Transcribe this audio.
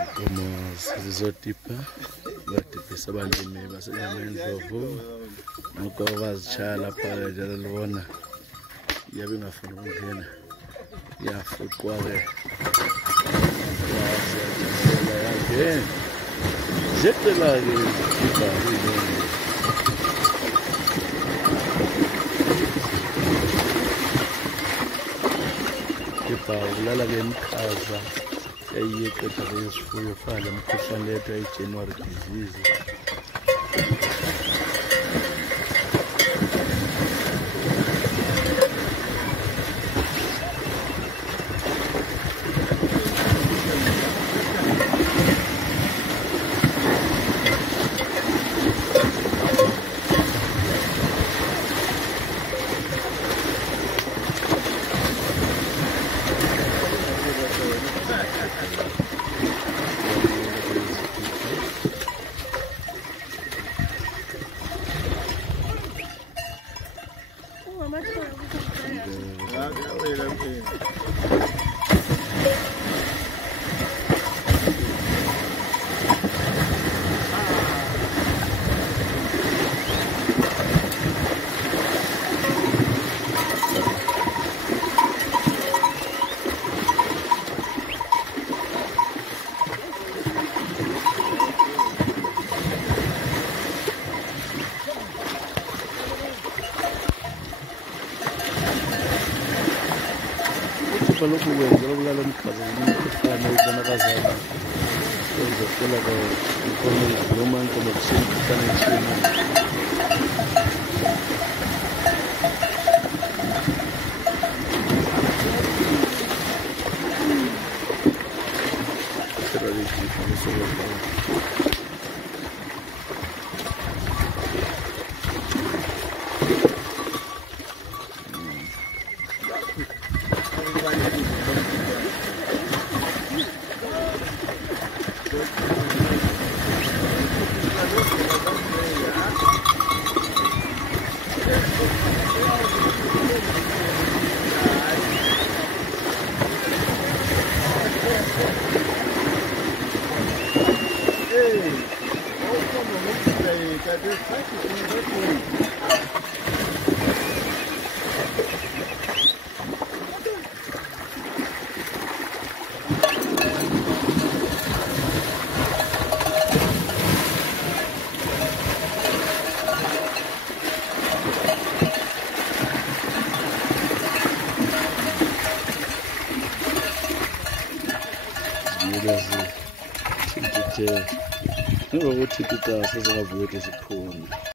Inkomo zizodipha badibhisa abalimi basenyamendlovu ngoba bazitshala lapha njalo libona yabe ingafuni ukungena yafuqwa-ke yasiyajasela yangena zeqela-ke ibhalile ibhawulala-ke imikhaza eyiyeqeda lezifuyo fana lemikhuhlane lethu eyi-January disease. Lokhu kwenza lokulala umkhaza imikhuhlane ibonakazana kwenza inkomo noma inkomo kusemikhuhlane etshiyeneyo. Ngokuthi titasa sakavuka siphuma